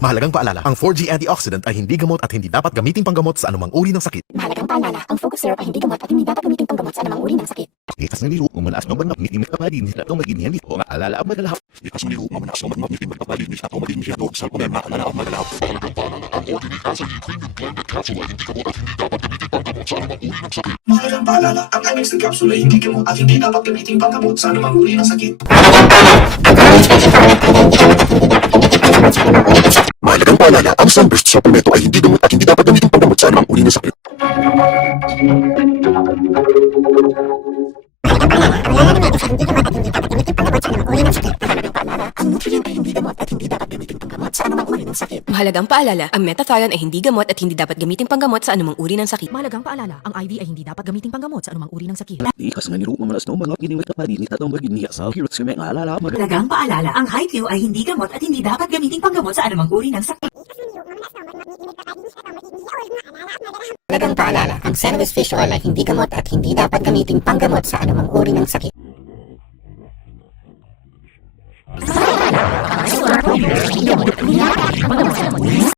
Mahalagang paalala, ang 4G antioxidant ay hindi gamot at hindi dapat gamitin panggamot sa anumang uri ng sakit. Mahalagang paalala, ang Focus Syrup ay hindi gamot at hindi dapat gamitin panggamot sa anumang uri ng sakit. Ikas na nilo, umanaas ng banap, ngitimit kapalin, nila itong maging hindi ko maalala ang magalahap. Ikas nilo, umanaas ng banap, ngitimit kapalin, nila itong maging hindi sa alpamer, maalala ang magalahap. Mahalagang paalala, ang Ordinary Acid Premium Blended Capsule ay hindi gamot at hindi dapat gamitin panggamot sa anumang uri ng sakit. Mahalagang paalala, ang MX capsule ay hindi gamot at hindi dapat gamitin panggamot sa anumang uri ng sakit. Mahalagang paalala, ang Sunburst Supplemento ay hindi gamot at hindi dapat gamitin panggamot sa anumang uri ng sakit. Ang Nutrient ay hindi gamot at hindi dapat gamitin panggamot sa anumang uri ng sakit. Mahalagang paalala, ang Metathion ay hindi gamot at hindi dapat gamitin panggamot sa anumang uri ng sakit. Mahalagang paalala, ang IV ay hindi dapat gamitin panggamot sa anumang uri ng sakit. Ikas nga nilo, umanaas ng banap, ngitimit kapalin, nila itong maging niya sa hirot si Meng alala ang magalahap. Mahalagang paalala, ang HiQ ay hindi gamot at hindi dapat gamitin panggamot sa anumang uri ng sakit. Mahalagang paalala, ang Cannabis Fish Oil ay hindi gamot at hindi dapat gamitin panggamot sa anumang uri ng sakit.